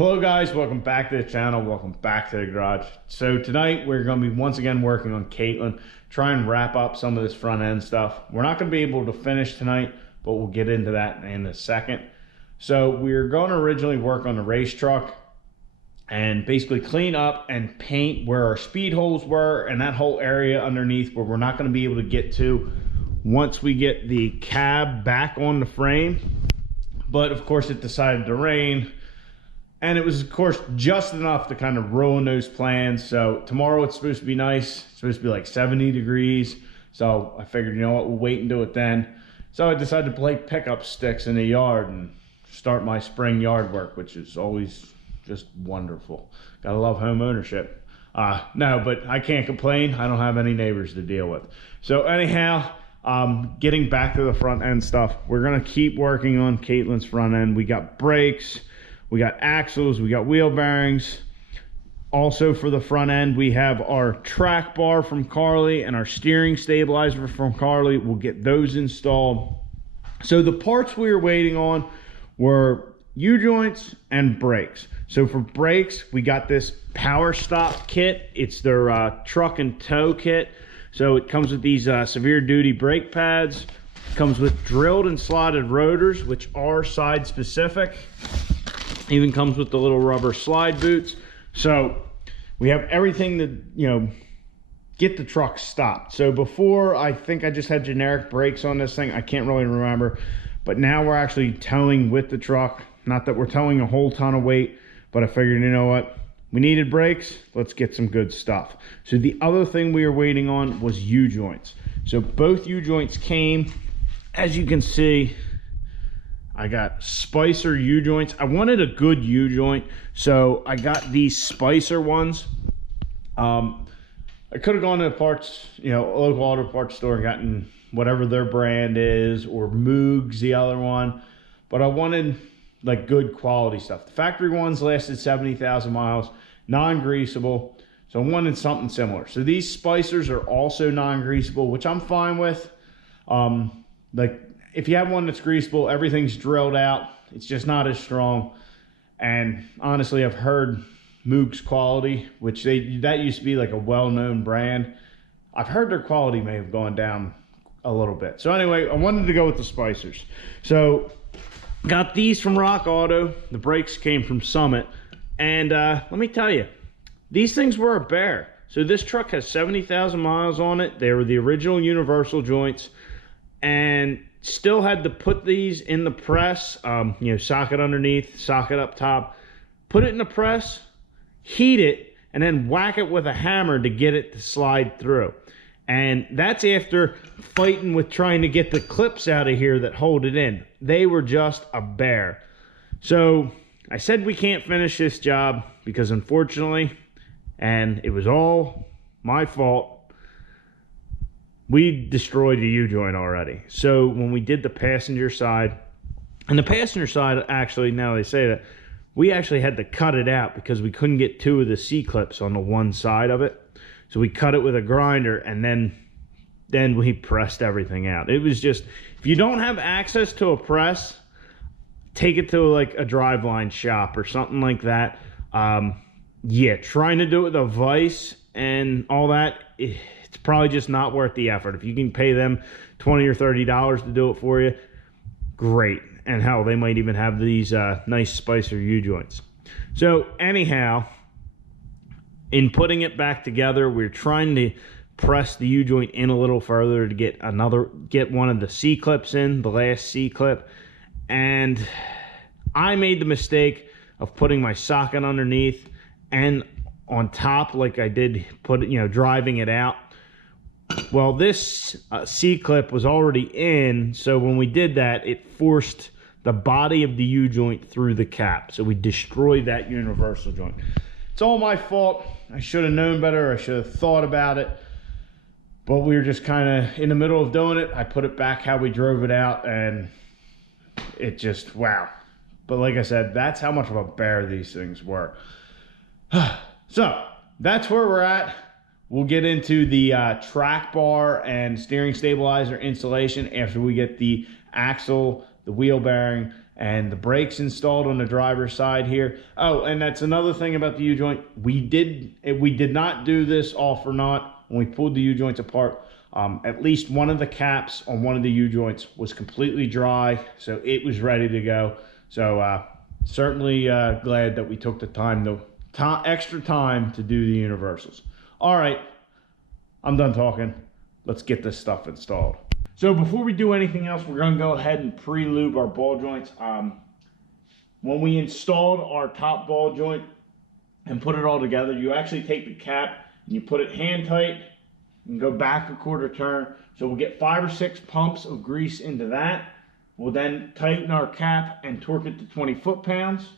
Hello guys, welcome back to the channel, welcome back to the garage. So tonight we're going to be once again working on Caitlin, try and wrap up some of this front end stuff. We're not going to be able to finish tonight, but we'll get into that in a second. So we're going to originally work on the race truck and basically clean up and paint where our speed holes were and that whole area underneath where we're not going to be able to get to once we get the cab back on the frame. But of course it decided to rain. And it was, of course, just enough to kind of ruin those plans. So tomorrow it's supposed to be nice. It's supposed to be like 70 degrees. So I figured, you know what, we'll wait and do it then. So I decided to play pickup sticks in the yard and start my spring yard work, which is always just wonderful. Gotta love home ownership. No, but I can't complain. I don't have any neighbors to deal with. So anyhow, getting back to the front end stuff, we're gonna keep working on Caitlin's front end. We got brakes. We got axles, we got wheel bearings. Also for the front end, we have our Trac bar from Carli and our steering stabilizer from Carli. We'll get those installed. So the parts we were waiting on were U-joints and brakes. So for brakes, we got this Power Stop kit. It's their truck and tow kit. So it comes with these severe duty brake pads. It comes with drilled and slotted rotors, which are side specific. Even comes with the little rubber slide boots. So we have everything to, you know, get the truck stopped. So before, I think I just had generic brakes on this thing. I can't really remember. But now we're actually towing with the truck. Not that we're towing a whole ton of weight, but I figured, you know what? We needed brakes. Let's get some good stuff. So the other thing we were waiting on was U-joints. So both U-joints came. As you can see, I got Spicer U-joints. I wanted a good U-joint, so I got these Spicer ones. I could have gone to the parts, you know, a local auto parts store and gotten whatever their brand is, or Moog's the other one, but I wanted like good quality stuff. The factory ones lasted 70,000 miles, non-greasable, so I wanted something similar. So these Spicers are also non-greasable, which I'm fine with. Like, if you have one that's greasable, everything's drilled out. It's just not as strong. And honestly, I've heard Moog's quality, which that used to be like a well-known brand. I've heard their quality may have gone down a little bit. So anyway, I wanted to go with the Spicers. So got these from Rock Auto. The brakes came from Summit. And let me tell you, these things were a bear. So this truck has 70,000 miles on it. They were the original universal joints. And still had to put these in the press, you know, socket underneath, socket up top, put it in the press, heat it, and then whack it with a hammer to get it to slide through. And that's after fighting with trying to get the clips out of here that hold it in. They were just a bear. So I said we can't finish this job because unfortunately, and it was all my fault, we destroyed the U-joint already. So when we did the passenger side, and the passenger side, actually, now they say that, we actually had to cut it out because we couldn't get two of the C-clips on the one side of it. So we cut it with a grinder, and then we pressed everything out. It was just, if you don't have access to a press, take it to like a driveline shop or something like that. Yeah, trying to do it with a vise and all that, it's probably just not worth the effort. If you can pay them $20 or $30 to do it for you, great. And hell, they might even have these nice Spicer U-joints. So anyhow, in putting it back together, we're trying to press the U-joint in a little further to get one of the C-clips in, the last C-clip. And I made the mistake of putting my socket underneath and on top, like I did put it, you know, driving it out. Well, this C-clip was already in, so when we did that, it forced the body of the U-joint through the cap. So we destroyed that universal joint. It's all my fault. I should have known better. I should have thought about it. But we were just kind of in the middle of doing it. I put it back how we drove it out, and it just, wow. But like I said, that's how much of a bear these things were. So that's where we're at. We'll get into the Trac bar and steering stabilizer installation after we get the axle, the wheel bearing, and the brakes installed on the driver's side here. Oh, and that's another thing about the U-joint. We did not do this all for naught when we pulled the U-joints apart. At least one of the caps on one of the U-joints was completely dry, so it was ready to go. So certainly glad that we took the time, extra time to do the universals. All right, I'm done talking. Let's get this stuff installed. So before we do anything else, we're going to go ahead and pre-lube our ball joints. When we installed our top ball joint and put it all together, you actually take the cap and you put it hand tight and go back a quarter turn. So we'll get 5 or 6 pumps of grease into that. We'll then tighten our cap and torque it to 20 foot-pounds.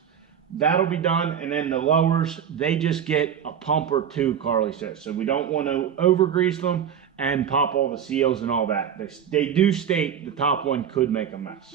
That'll be done, and then the lowers, they just get a pump or 2, Carli says. So we don't want to over-grease them and pop all the seals and all that. They do state the top one could make a mess.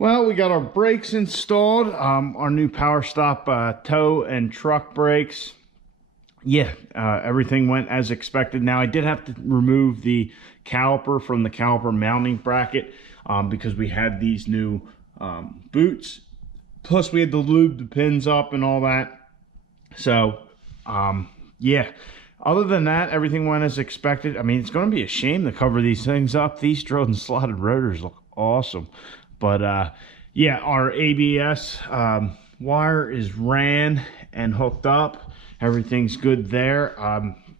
Well, we got our brakes installed, our new Power Stop tow and truck brakes. Yeah, everything went as expected. Now, I did have to remove the caliper from the caliper mounting bracket because we had these new boots. Plus, we had to lube the pins up and all that. So, yeah. Other than that, everything went as expected. I mean, it's going to be a shame to cover these things up. These drilled and slotted rotors look awesome. But yeah, our ABS wire is ran and hooked up. Everything's good there.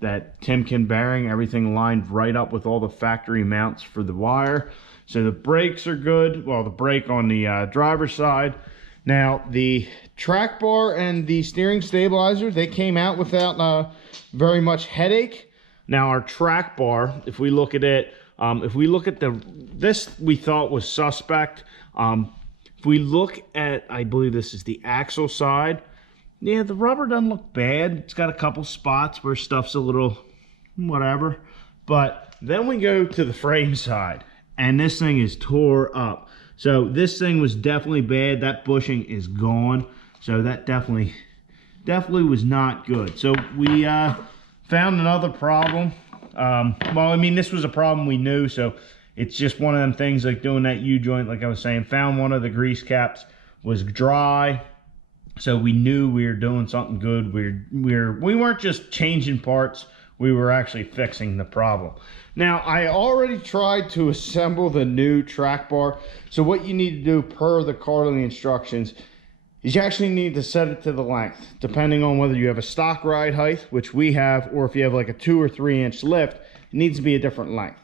That Timken bearing, everything lined right up with all the factory mounts for the wire. So the brakes are good. Well, the brake on the driver's side. Now, the track bar and the steering stabilizer, they came out without very much headache. Now, our track bar, if we look at it, if we look at this we thought was suspect. If we look at, I believe this is the axle side. Yeah, the rubber doesn't look bad. It's got a couple spots where stuff's a little whatever. But then we go to the frame side, and this thing is tore up. So this thing was definitely bad. That bushing is gone. So that definitely was not good. So we found another problem. Well, I mean, this was a problem we knew, so it's just one of them things like doing that U-joint, like I was saying. Found one of the grease caps was dry, so we knew we were doing something good. We weren't just changing parts, we were actually fixing the problem. Now, I already tried to assemble the new track bar, so what you need to do per the Carli instructions is you actually need to set it to the length, depending on whether you have a stock ride height, which we have, or if you have like a 2 or 3 inch lift, it needs to be a different length.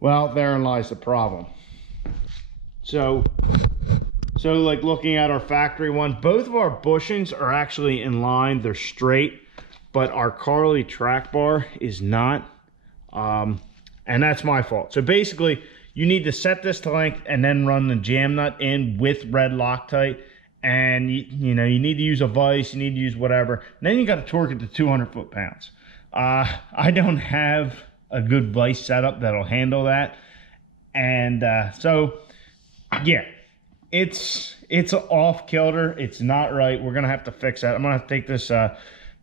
Well, therein lies the problem. So like looking at our factory one, both of our bushings are actually in line, they're straight, but our Carli track bar is not, and that's my fault. So basically, you need to set this to length and then run the jam nut in with red Loctite. And you know, you need to use a vise, you need to use whatever. And then you got to torque it to 200 foot-pounds. I don't have a good vise setup that'll handle that. And so yeah, it's off kilter. It's not right. We're gonna have to fix that. I'm gonna have to take this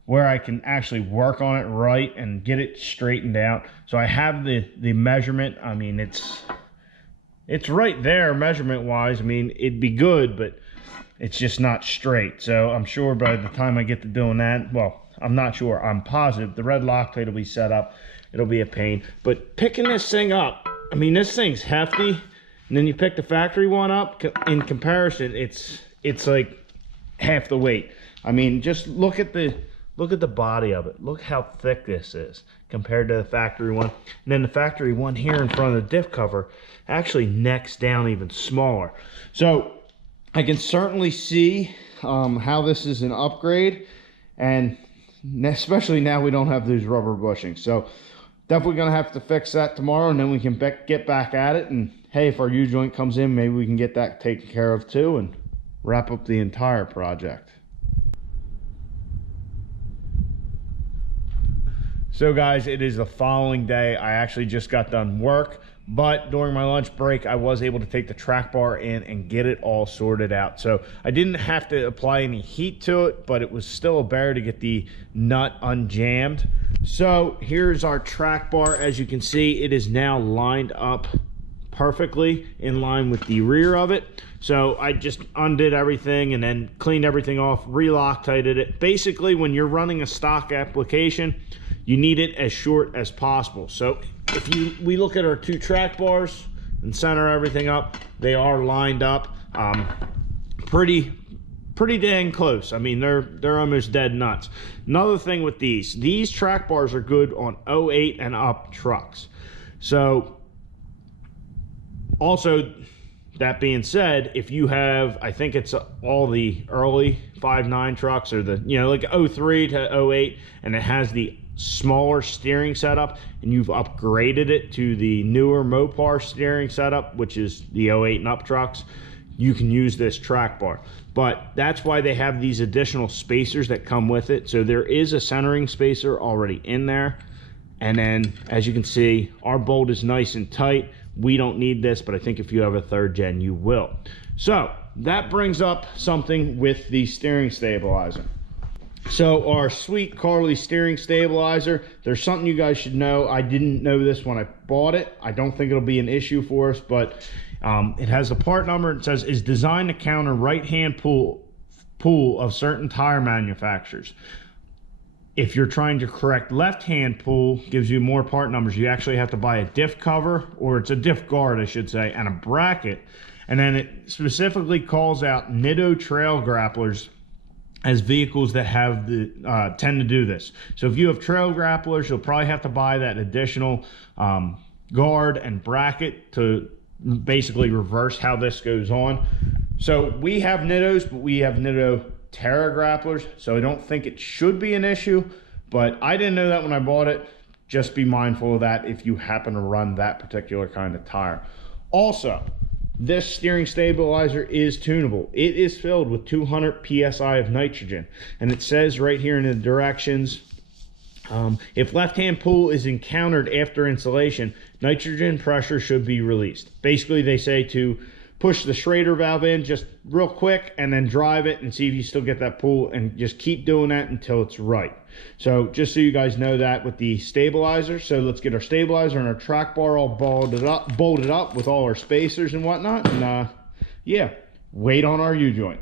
where I can actually work on it right and get it straightened out. So I have the measurement. I mean, it's right there measurement wise. I mean, it'd be good, but it's just not straight. So I'm sure by the time I get to doing that, well, I'm not sure, I'm positive the red Loctite will be set up. It'll be a pain. But picking this thing up, I mean, this thing's hefty. And then you pick the factory one up, in comparison, it's like half the weight. I mean, just look at the body of it. Look how thick this is compared to the factory one. And then the factory one here in front of the diff cover actually necks down even smaller. So I can certainly see how this is an upgrade, and especially now we don't have those rubber bushings. So definitely gonna have to fix that tomorrow, and then we can get back at it. And hey, if our U-joint comes in, maybe we can get that taken care of too and wrap up the entire project. So guys, it is the following day. I actually just got done work, but during my lunch break, I was able to take the track bar in and get it all sorted out. So I didn't have to apply any heat to it, but it was still a bear to get the nut unjammed. So here's our track bar. As you can see, it is now lined up perfectly in line with the rear of it. So I just undid everything and then cleaned everything off, re-Loctited it. Basically, when you're running a stock application, you need it as short as possible. So if we look at our two track bars and center everything up, they are lined up pretty dang close. I mean, they're almost dead nuts. Another thing with these track bars are good on 08 and up trucks. So also, that being said, if you have, I think it's all the early 5.9 trucks, or the, you know, like 03 to 08, and it has the smaller steering setup, and you've upgraded it to the newer Mopar steering setup, which is the 08 and up trucks, you can use this track bar. But that's why they have these additional spacers that come with it. So there is a centering spacer already in there. And then, as you can see, our bolt is nice and tight. We don't need this, but I think if you have a 3rd gen, you will. So that brings up something with the steering stabilizer. So our sweet Carli steering stabilizer, there's something you guys should know. I didn't know this when I bought it. I don't think it'll be an issue for us, but it has a part number. It says, is designed to counter right-hand pull of certain tire manufacturers. If you're trying to correct left-hand pull, gives you more part numbers. You actually have to buy a diff cover, or it's a diff guard, I should say, and a bracket. And then it specifically calls out Nitto trail grapplers as vehicles that have the tend to do this. So if you have trail grapplers, you'll probably have to buy that additional guard and bracket to basically reverse how this goes on. So we have Nittos, but we have Nitto Terra grapplers, so I don't think it should be an issue, but I didn't know that when I bought it. Just be mindful of that if you happen to run that particular kind of tire. Also, this steering stabilizer is tunable. It is filled with 200 psi of nitrogen, and it says right here in the directions, if left-hand pull is encountered after installation, nitrogen pressure should be released. Basically, they say to push the Schrader valve in just real quick and then drive it and see if you still get that pull, and just keep doing that until it's right. So just so you guys know that with the stabilizer. So let's get our stabilizer and our track bar all bolted up with all our spacers and whatnot, and yeah, wait on our U-joint.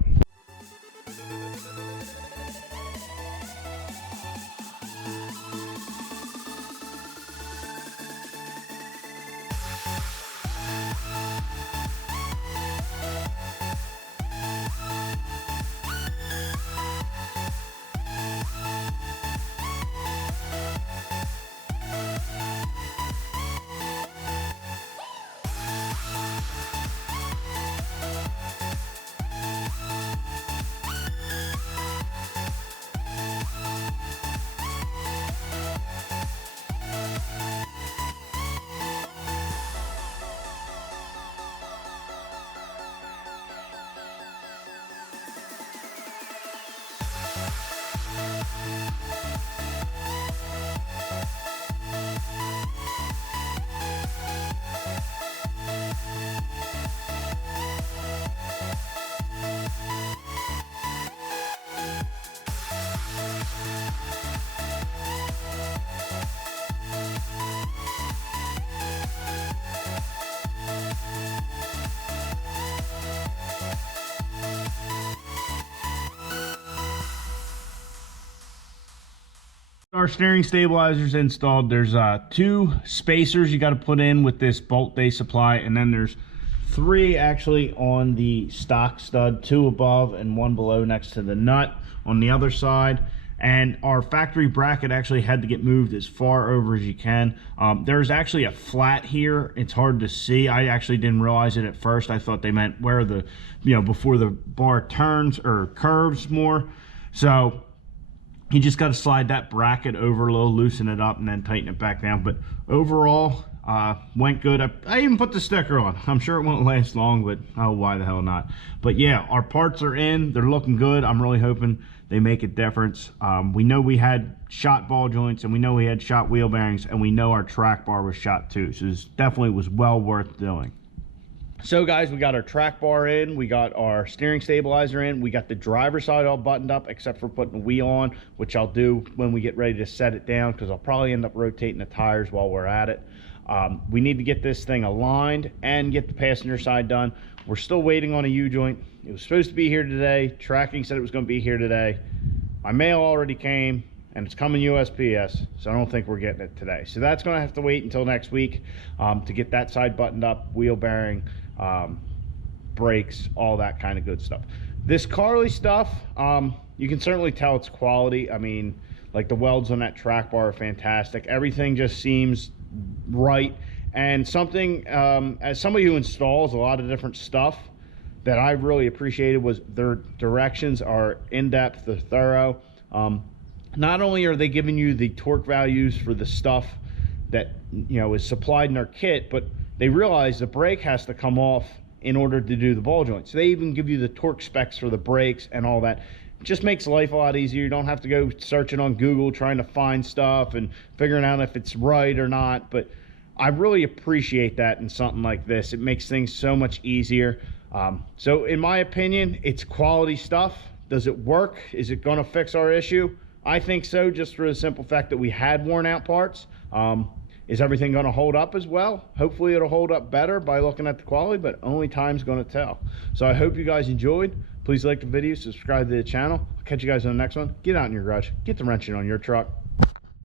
Our steering stabilizers installed. There's 2 spacers you got to put in with this bolt they supply, and then there's 3 actually on the stock stud, 2 above and 1 below next to the nut on the other side. And our factory bracket actually had to get moved as far over as you can. There's actually a flat here. It's hard to see. I actually didn't realize it at first. I thought they meant where the, before the bar turns or curves more. So you just got to slide that bracket over a little, loosen it up, and then tighten it back down. But overall, went good. I even put the sticker on. I'm sure it won't last long, but oh, why the hell not? But yeah, our parts are in. They're looking good. I'm really hoping they make a difference. We know we had shot ball joints, and we know we had shot wheel bearings, and we know our track bar was shot too. So this definitely was well worth doing. So guys, we got our track bar in, we got our steering stabilizer in, we got the driver's side all buttoned up except for putting the wheel on, which I'll do when we get ready to set it down, because I'll probably end up rotating the tires while we're at it. We need to get this thing aligned and get the passenger side done. We're still waiting on a U-joint. It was supposed to be here today. Tracking said it was going to be here today. My mail already came, and it's coming USPS, so I don't think we're getting it today. So that's going to have to wait until next week to get that side buttoned up, wheel bearing, brakes, all that kind of good stuff. This Carli stuff, you can certainly tell it's quality. I mean, like the welds on that track bar are fantastic. Everything just seems right. And something, as somebody who installs a lot of different stuff, that I really appreciated was their directions are in-depth, they're thorough. Not only are they giving you the torque values for the stuff that is supplied in our kit, but they realize the brake has to come off in order to do the ball joint. So they even give you the torque specs for the brakes and all that. It just makes life a lot easier. You don't have to go searching on Google trying to find stuff and figuring out if it's right or not. But I really appreciate that in something like this. It makes things so much easier. So in my opinion, it's quality stuff. Does it work? Is it going to fix our issue? I think so, just for the simple fact that we had worn out parts. Is everything going to hold up as well? Hopefully it'll hold up better by looking at the quality, but only time's going to tell. So I hope you guys enjoyed. Please like the video, subscribe to the channel. I'll catch you guys on the next one. Get out in your garage, get the wrenching on your truck.